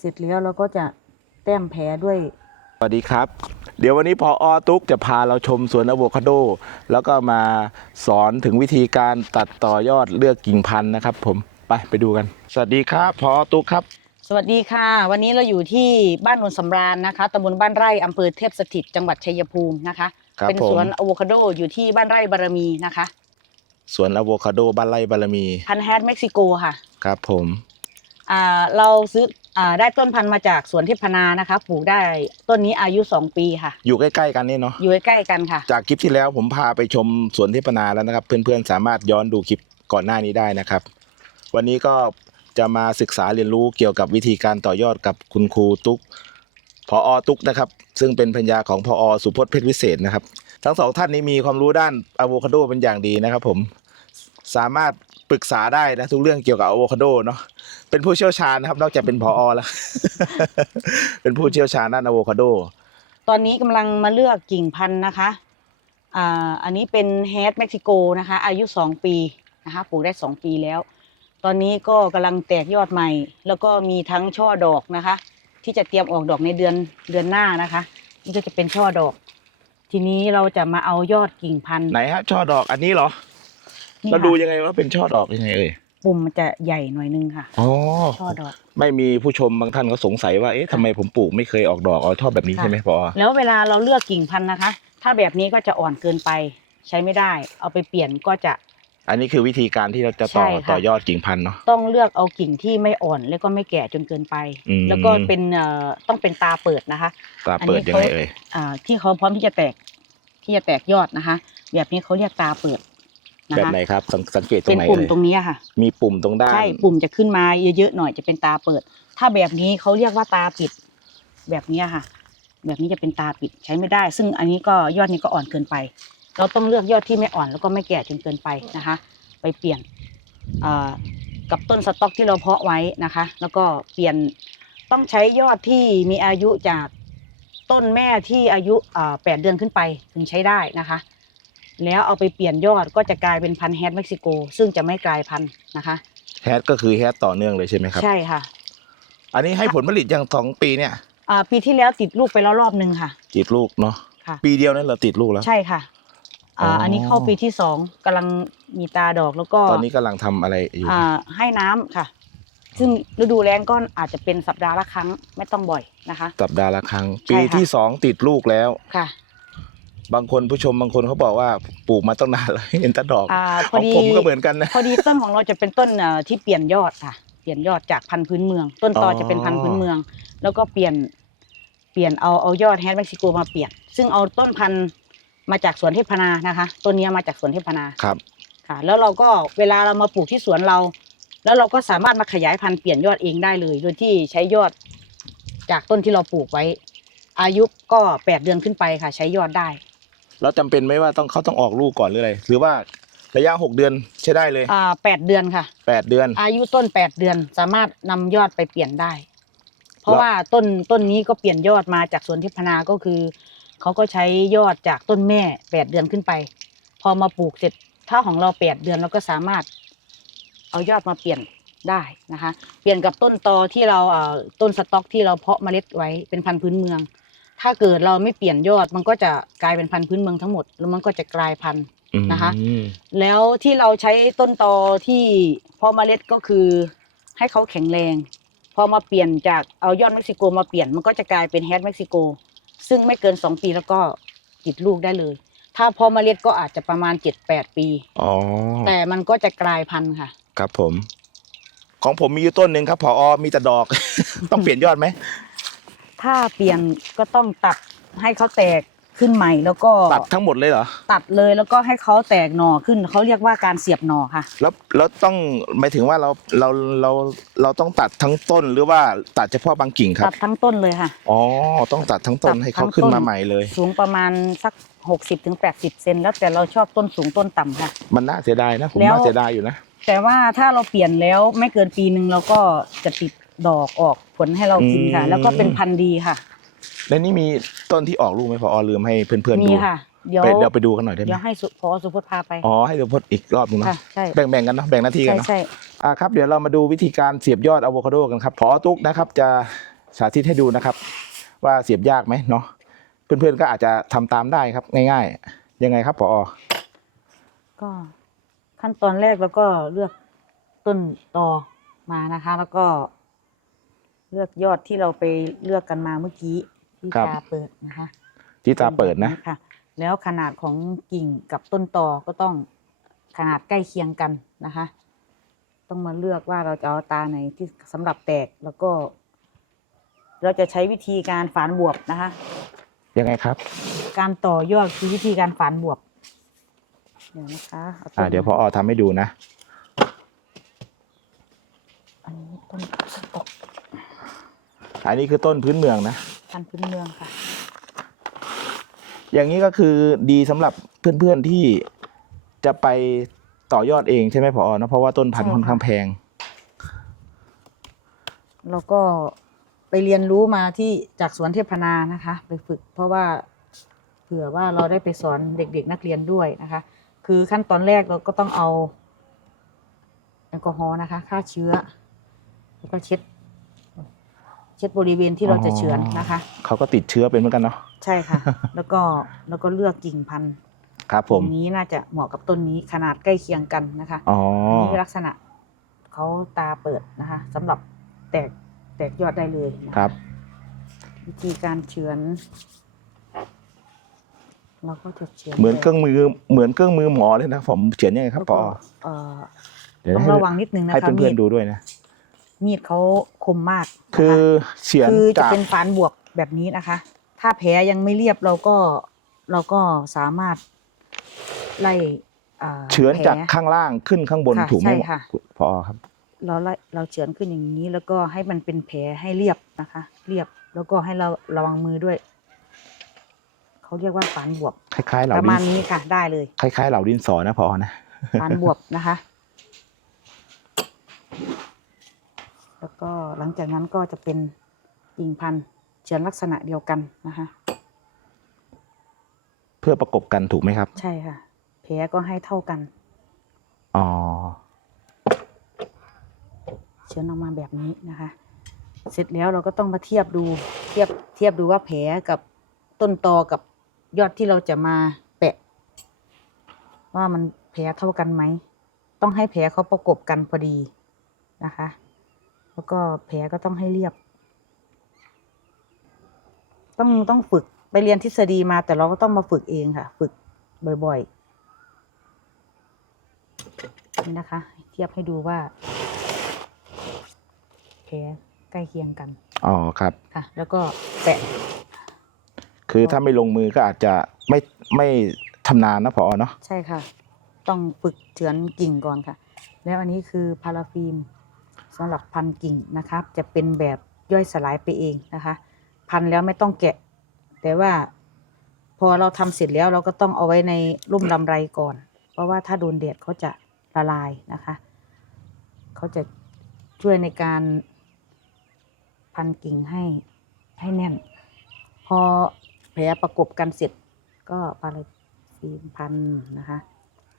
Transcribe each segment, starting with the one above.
เสร็จแล้วเราก็จะแต้มแผลด้วย สวัสดีครับ เดี๋ยววันนี้พออตุ๊กจะพาเราชมสวนอะโวคาโด แล้วก็มาสอนถึงวิธีการตัดต่อยอดเลือกกิ่งพันธุ์นะครับ ผมไปไปดูกัน สวัสดีครับพอตุ๊กครับ สวัสดีค่ะ วันนี้เราอยู่ที่บ้านโนนสำราญนะคะตำบลบ้านไร่อำเภอเทพสถิตจังหวัดชัยภูมินะคะ ครับเป็นผมสวนอะโวคาโดอยู่ที่บ้านไร่บารมีนะคะสวนอะโวคาโดบ้านไร่บารมีพันธุ์แฮดเม็กซิโกค่ะ ครับผม อ่าเราซื้อ อ่าได้ต้นพันธุ์มาจากสวนเทพนานะคะปลูกได้ต้นนี้อายุ2ปีค่ะ อยู่ใกล้ๆกันนี่เนาะอยู่ใกล้ๆกันค่ะ จากคลิปที่แล้วผมพาไปชมสวนเทพนาแล้วนะครับ เพื่อนๆสามารถย้อนดูคลิปก่อนหน้านี้ได้นะครับ วันนี้ก็จะมาศึกษาเรียนรู้เกี่ยวกับวิธีการต่อยอดกับคุณครูตุ๊กพออตุ๊กนะครับ ซึ่งเป็นพัญญาของพอสุพจน์เพชรวิเศษนะครับ ทั้งสองท่านนี้มีความรู้ด้านอะโวคาโดเป็นอย่างดีนะครับ ผมสามารถ ปรึกษาได้นะทุกเรื่องเกี่ยวกับอะโวคาโดเนาะเป็นผู้เชี่ยวชาญนะครับ นอกจากเป็นพอแล้ว เป็นผู้เชี่ยวชาญด้านอะโวคาโด ตอนนี้กำลังมาเลือกกิ่งพันธุ์นะคะอ่าอันนี้เป็นแฮดเม็กซิโกนะคะ อายุ 2 ปีนะคะปลูกได้2ปีแล้ว ตอนนี้ก็กำลังแตกยอดใหม่ แล้วก็มีทั้งช่อดอกนะคะ ที่จะเตรียมออกดอกในเดือนเดือนหน้านะคะนี่ก็จะเป็นช่อดอก ทีนี้เราจะมาเอายอดกิ่งพันธุ์ไหนฮะช่อดอกอันนี้เหรอนี่ เราค่ะดูยังไงว่าเป็นช่อดอกยังไงเอ่ยปุ่มมันจะใหญ่หน่อยนึงค่ะอ๋อช่อดอก ไม่มีผู้ชมบางท่านก็สงสัยว่าเอ๊ะทำไมผมปลูกไม่เคยออกดอกเอาชอบแบบนี้ค่ะใช่ไหมพอแล้วเวลาเราเลือกกิ่งพันธุ์นะคะ ถ้าแบบนี้ก็จะอ่อนเกินไปใช้ไม่ได้ เอาไปเปลี่ยนก็จะ อันนี้คือวิธีการที่เราจะต่อใช่ค่ะต่อยอดกิ่งพันธุ์เนาะต้องเลือกเอากิ่งที่ไม่อ่อนแล้วก็ไม่แก่จนเกินไปอืมแล้วก็เป็นเอ่อต้องเป็นตาเปิดนะคะ ตาเปิดอันนี้ยังไงเขาเอ่ยอ่าที่เขาพร้อมที่จะแตกที่จะแตกยอดนะคะ แบบนี้เขาเรียกตาเปิด นะแบบคะไหนครับสังสังเกตตรเป็งนไหนปุ่มเอ่ยตรงนี้ค่ะ มีปุ่มตรงด้าน ใช่ปุ่มจะขึ้นมาเยอะๆหน่อยจะเป็นตาเปิด ถ้าแบบนี้เขาเรียกว่าตาปิด แบบนี้ค่ะ แบบนี้จะเป็นตาปิดใช้ไม่ได้ ซึ่งอันนี้ก็ยอดนี้ก็อ่อนเกินไป เราต้องเลือกยอดที่ไม่อ่อนแล้วก็ไม่แก่จนเกินไปนะคะ ไปเปลี่ยนอ่ากับต้นสต๊อกที่เราเพาะไว้นะคะ แล้วก็เปลี่ยนต้องใช้ยอดที่มีอายุจากต้นแม่ที่อายุอ่าแปดเดือนขึ้นไปถึงใช้ได้นะคะ แล้วเอาไปเปลี่ยนยอดก็จะกลายเป็นพันธุ์แฮดเม็กซิโก ซึ่งจะไม่กลายพันธุ์นะคะ แฮทก็คือแฮทต่อเนื่องเลยใช่ไหมครับ ใช่ค่ะ อันนี้ให้ผลผลิตอย่างสองปีเนี่ยอ่าปีที่แล้วติดลูกไปแล้วรอบหนึ่งค่ะ ติดลูกเนาะค่ะ ปีเดียวนั่นเราติดลูกแล้ว ใช่ค่ะอ่าอ๋ออั อันนี้เข้าปีที่สองกำลังมีตาดอกแล้วก็ตอนนี้กำลังทำอะไรอยู่ อ่าให้น้ำค่ะ ซึ่งฤดูแล้งก็อาจจะเป็นสัปดาห์ละครั้งไม่ต้องบ่อยนะคะ สัปดาห์ละครั้งใช่ปีค่ะที่สองติดลูกแล้ว ค่ะ บางคนผู้ชมบางคนเขาบอกว่าปลูกมาตั้งนานแล้วเห็นแต่ดอกอ่าพขอองดีผมก็เหมือนกันนะ พอดีต้นของเราจะเป็นต้นเอ่อที่เปลี่ยนยอดค่ะ เปลี่ยนยอดจากพันธุ์พื้นเมือง ต้นตออ๋อจะเป็นพันธุ์พื้นเมือง แล้วก็เปลี่ยนเปลี่ยนเอาเอายอดแฮดเม็กซิโกมาเปลี่ยน ซึ่งเอาต้นพันธุ์มาจากสวนเทพนานะคะต้นนี้มาจากสวนเทพนาครับ ค่ะ แล้วเราก็เวลาเรามาปลูกที่สวนเรา แล้วเราก็สามารถมาขยายพันธุ์เปลี่ยนยอดเองได้เลย โดยที่ใช้ยอดจากต้นที่เราปลูกไว้ อายุก็แปดเดือนขึ้นไปค่ะ ใช้ยอดได้ แล้วจำเป็นไหมว่าต้องเขาต้องออกลูกก่อนหรืออะไรหรือว่าระยะหกเดือนใช้ได้เลยอ่าแปดเดือนค่ะ แปดเดือน อายุต้นแปดเดือนสามารถนำยอดไปเปลี่ยนได้ เพราะว่าต้นต้นนี้ก็เปลี่ยนยอดมาจากสวนทิพนาก็คือเขาก็ใช้ยอดจากต้นแม่แปดเดือนขึ้นไป พอมาปลูกเสร็จถ้าของเราแปดเดือนเราก็สามารถ เอายอดมาเปลี่ยนได้นะคะ เปลี่ยนกับต้นตอที่เราเอ่อต้นสต๊อกที่เราเพาะเมล็ดไว้เป็นพันธุ์พื้นเมือง ถ้าเกิดเราไม่เปลี่ยนยอดมันก็จะกลายเป็นพันธุ์พื้นเมืองทั้งหมด แล้วมันก็จะกลายพันธุ์นะคะอืมแล้วที่เราใช้ต้นตอที่เพาะเมล็ดก็คือให้เขาแข็งแรง พอมาเปลี่ยนจากเอายอดเม็กซิโกมาเปลี่ยนมันก็จะกลายเป็นแฮดเม็กซิโก ซึ่งไม่เกินสองปีแล้วก็ติดลูกได้เลย ถ้าเพาะเมล็ดก็อาจจะประมาณเจ็ดแปดปีอ๋อแต่มันก็จะกลายพันธุ์ค่ะ ครับผม ของผมมีอยู่ต้นหนึ่งครับพออมีแต่ดอก ต้องเปลี่ยนยอดไหม ถ้าเปลี่ยนก็ต้องตัดให้เขาแตกขึ้นใหม่แล้วก็ตัดทั้งหมดเลยเหรอตัดเลยแล้วก็ให้เขาแตกหน่อขึ้นเขาเรียกว่าการเสียบหน่อค่ะ แล้วแล้วต้องหมายถึงว่าเราเราเราเราต้องตัดทั้งต้นหรือว่าตัดเฉพาะบางกิ่งครัตับดทั้งต้นเลยค่ะอ๋อต้องตัดทั้งต้นตัดให้เขาทั้งขึ้นต้นมาใหม่เลย สูงประมาณสักหกสิบถึงแปดสิบเซนแล้วแต่เราชอบต้นสูงต้นต่ำค่ะ มันน่าเสียดายนะผมแล้วว่าเสียดายอยู่นะแต่ว่าถ้าเราเปลี่ยนแล้วไม่เกินปีหนึ่งเราก็จะติด ดอกออกผลให้เรากินค่ะ อืม แล้วก็เป็นพันธุ์ดีค่ะ แล้วนี่มีต้นที่ออกลูกไหมพออลืมให้เพื่อนๆมีดูค่ะ เดี๋ยวไปเดี๋ยวไปดูกันหน่อยได้ไหมเดี๋ยวให้สุพอสุพจน์พาไปอ๋อให้เดี๋ยวพดอีกรอบหนึงเนาะค่ะใช่แบ่งๆกันเนาะแบ่งหน้าที่กัใช่นเนาะ ใช่ อ่าครับเดี๋ยวเรามาดูวิธีการเสียบยอดอะโวคาโดกันครับพอตุ๊กนะครับจะสาธิตให้ดูนะครับ ว่าเสียบยากไหมเนาะเพื่อนๆก็อาจจะทำตามได้ครับง่ายๆ ยังไงครับปอก็ขั้นตอนแรกแล้วก็เลือกต้นตอมานะคะ แล้วก็ เลือกยอดที่เราไปเลือกกันมาเมื่อกี้ที่ครับ ตาเปิดนะคะที่ตาเปิดนะ ค่ะแล้วขนาดของกิ่งกับต้นตอก็ต้องขนาดใกล้เคียงกันนะคะ ต้องมาเลือกว่าเราจะเอาตาไหนที่สำหรับแตกแล้วก็ เราจะใช้วิธีการฝานบวบนะคะ ยังไงครับ การต่อยอดคือวิธีการฝานบวบเดี๋ยวนะคะาต้นอ่า เดี๋ยวพอทำให้ดูนะ อันนี้ต้นตก อันนี้คือต้นพื้นเมืองนะ พันธุ์พื้นเมืองค่ะ อย่างนี้ก็คือดีสำหรับเพื่อนๆที่จะไปต่อยอดเองใช่ไหมพอนะเพราะว่าต้นพันธุ์ใช่ค่อนข้างแพง แล้วก็ไปเรียนรู้มาที่จากสวนเทพนานะคะ ไปฝึก เพราะว่าเผื่อว่าเราได้ไปสอนเด็ก ๆ นักเรียนด้วยนะคะ คือขั้นตอนแรกเราก็ต้องเอาแอลกอฮอล์นะคะฆ่าเชื้อ แล้วก็เช็ด เช็ดบริเวณที่เราจะเฉือนนะคะ เขาก็ติดเชื้อเป็นเหมือนกันเนาะใช่ค่ะ แล้วก็แล้วก็เลือกกิ่งพันธุ์ครับผมกิ่งนี้น่าจะเหมาะกับต้นนี้ขนาดใกล้เคียงกันนะคะอ๋อนนี้ลักษณะเขาตาเปิดนะคะสำหรับแตกแตกยอดได้เลยนะะครับ วิธีการเฉือนเราก็จะเฉือนเหมือนเครื่องมือเหมือนเครื่องมือหมอเลยนะผมเขียนยังไงครับแล้วปก็อเอ่อเดี๋ยวต้องให้ระวังนิดนึงนะให้คะเพื่อนมีดๆดูด้วยนะ มีดเขาคมมากนะะคือเฉียนคือจะจากเป็นฝานบวกแบบนี้นะคะ ถ้าแผลยังไม่เรียบเราก็เราก็สามารถไล่อ่าเฉือนแผลจากข้างล่างขึ้นข้างบนค่ะถูกไหมใช่ค่ะ พอครับ เราไล่เราเฉือนขึ้นอย่างนี้ แล้วก็ให้มันเป็นแผลให้เรียบนะคะ เรียบแล้วก็ให้เราระวังมือด้วย เขาเรียกว่าฝานบวบคล้ายๆเหล่าประดิมาณนนี้ค่ะ ได้เลย คล้ายๆเหล่าดินสอนะพอนะ ฝานบวบนะคะ แล้วก็หลังจากนั้นก็จะเป็นกิ่งพันธุ์เฉือนลักษณะเดียวกันนะคะ เพื่อประกบกันถูกไหมครับ ใช่ค่ะ แผลก็ให้เท่ากัน อ๋อ เฉือนออกมาแบบนี้นะคะ เสร็จแล้วเราก็ต้องมาเทียบดูเทียบเทียบดูว่าแผลกับต้นตอกับยอดที่เราจะมาแปะ ว่ามันแผลเท่ากันไหม ต้องให้แผลเขาประกบกันพอดีนะคะ แล้วก็แผลก็ต้องให้เรียบ ต้องต้องฝึกไปเรียนทฤษฎีมาแต่เราก็ต้องมาฝึกเองค่ะ ฝึกบ่อยๆนี่นะคะ เทียบให้ดูว่าแผลใกล้เคียงกัน อ๋อครับ ค่ะ แล้วก็แปะ คือถ้าไม่ลงมือก็อาจจะไม่ไม่ทำนานนะพอเนาะ ใช่ค่ะ ต้องฝึกเฉือนกิ่งก่อนค่ะ แล้วอันนี้คือพาราฟิล์ม สำหรับพันกิ่งนะครับจะเป็นแบบย่อยสลายไปเองนะคะ พันแล้วไม่ต้องแกะ แต่ว่าพอเราทำเสร็จแล้วเราก็ต้องเอาไว้ในร่มลำไรก่อน เพราะว่าถ้าโดนแดดเขาจะละลายนะคะเขาจะช่วยในการพันกิ่งให้ให้แน่น พอแผลประกบกันเสร็จก็พาราฟิล์มพันนะคะ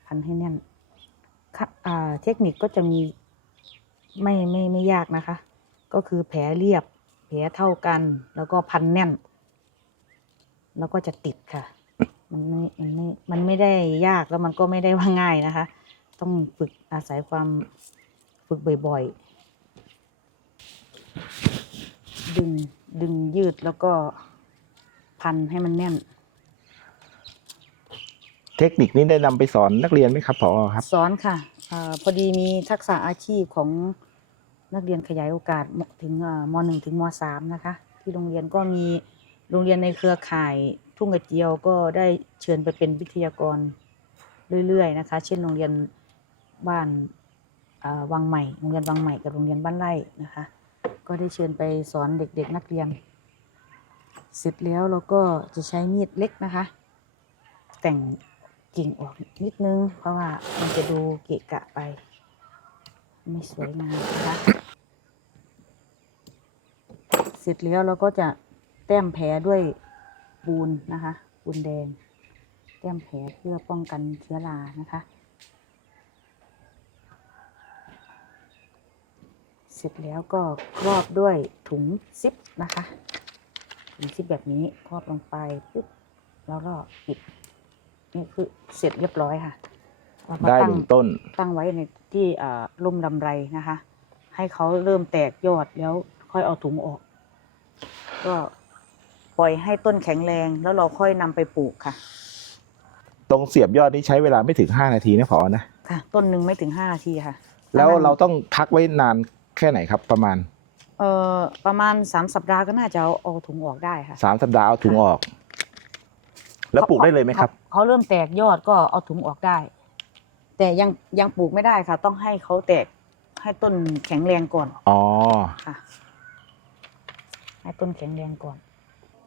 พันให้แน่นเทคนิคก็จะมี ไม่ไม่ไม่ยากนะคะ ก็คือแผลเรียบ แผลเท่ากัน แล้วก็พันแน่น แล้วก็จะติดค่ะ มันไม่มันไม่มันไม่ได้ยากแล้วมันก็ไม่ได้ว่าง่ายนะคะ ต้องฝึกอาศัยความฝึกบ่อยๆ ดึงดึงยืดแล้วก็พันให้มันแน่น เทคนิคนี้ได้นำไปสอนนักเรียนไหมครับพอครับ สอนค่ะ อพอดีมีทักษะอาชีพของนักเรียนขยายโอกาสถึงมหนึ่งถึงมสามนะคะ ที่โรงเรียนก็มีโรงเรียนในเครือข่ายทุ่งกระเจียวก็ได้เชิญไปเป็นวิทยากรเรื่อยๆนะคะ เช่นโรงเรียนบ้านวังใหม่โรงเรียนวังใหม่กับโรงเรียนบ้านไร่นะคะ ก็ได้เชิญไปสอนเด็กๆ นักเรียน เสร็จแล้วเราก็จะใช้มีดเล็กนะคะ แต่ง กิ่งออกนิดนึง เพราะว่ามันจะดูเกะกะไป ไม่สวยงามนะคะเสร็จแล้วเราก็จะแต้มแผลด้วยปูนนะคะปูนแดง แต้มแผลเพื่อป้องกันเชื้อรานะคะ เสร็จแล้วก็ครอบด้วยถุงซิปนะคะถุงซิปแบบนี้ครอบลงไปปุ๊บแล้วก็ปิด นี่คือเสร็จเรียบร้อยค่ะเรามาได้ตั้หงนึ่งต้น ตั้งไว้ในที่อ่าร่มลำไรนะคะ ให้เขาเริ่มแตกยอดแล้วค่อยเอาถุงออก ก็ปล่อยให้ต้นแข็งแรงแล้วเราค่อยนำไปปลูกค่ะ ตรงเสียบยอดนี่ใช้เวลาไม่ถึง 5 นาทีนะพอนะ ค่ะ ต้นหนึ่งไม่ถึงห้านาทีค่ะ แล้วประมณเราต้องพักไว้นานแค่ไหนครับ ประมาณ เอ่อประมาณสามสัปดาห์ก็น่าจะเอาเอาถุงออกได้ค่ะ 3 สัปดาห์เอาถุงออก แล้วปลูกได้เลยไหมครับขาเขาเริ่มแตกยอดก็เอาถุงออกได้ แต่ยังยังปลูกไม่ได้ค่ะ ต้องให้เขาแตกให้ต้นแข็งแรงก่อนอ๋อค่ะ ให้ต้นแข็งแรงก่อน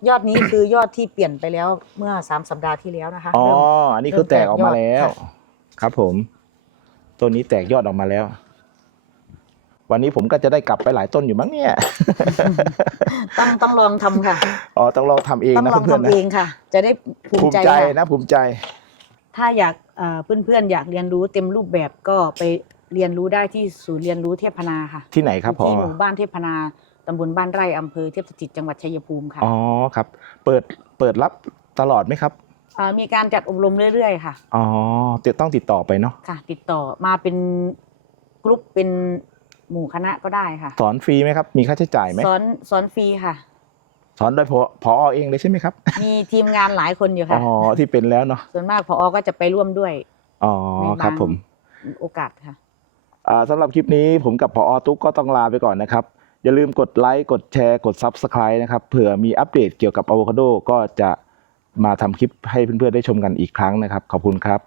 ยอดนี้คือยอดที่เปลี่ยนไปแล้วเมื่อสามสัปดาห์ที่แล้วนะคะอ๋อเริ่ม อันนี้คือแตกออกมาแล้วเริ่มแตกยอดค่ะครับผม ต้นนี้แตกยอดออกมาแล้ว วันนี้ผมก็จะได้กลับไปหลายต้นอยู่มั้งเนี่ย ต้องต้องลองทำค่ะ อ๋อต้องลองทำเองต้องนะลองเพื่อนๆทำนะเองค่ะ จะได้ภูภูมิมิใจใจค่ะนะภูมิใจ ถ้าอยากเอ่อเพื่อนๆอยากเรียนรู้เต็มรูปแบบก็ไปเรียนรู้ได้ที่ศูนย์เรียนรู้เทพนาค่ะที่ไหนครับพอที่หมู่บ้านเทพนาตำบลบ้านไร่อำเภอเทพสถิตจังหวัดชัยภูมิค่ะอ๋อครับ เปิดเปิดรับตลอดไหมครับามีการจัดอบรมเรื่อยๆค่ะ อ๋อจะต้องติดต่อไปเนาะ ค่ะ ติดต่อมาเป็นกลุ่มเป็น หมู่คณะก็ได้ค่ะ สอนฟรีไหมครับ มีค่าใช้จ่ายไหมสอนสอนฟรีค่ะ สอนโดยพอพอเองเลยใช่ไหมครับมีทีมงานหลายคนอยู่อ๋ค่ะ อที่เป็นแล้วเนาะส่วนมากพอก็จะไปร่วมด้วย อ๋อในครับบางผม โอกาสค่ะ อ่าสำหรับคลิปนี้ผมกับพอตุ๊กก็ต้องลาไปก่อนนะครับ อย่าลืมกดไลค์ กดแชร์ กด Subscribe นะครับ เผื่อมีอัปเดตเกี่ยวกับอะโวคาโดก็จะมาทำคลิปให้เพื่อนๆได้ชมกันอีกครั้งนะครับ ขอบคุณครับ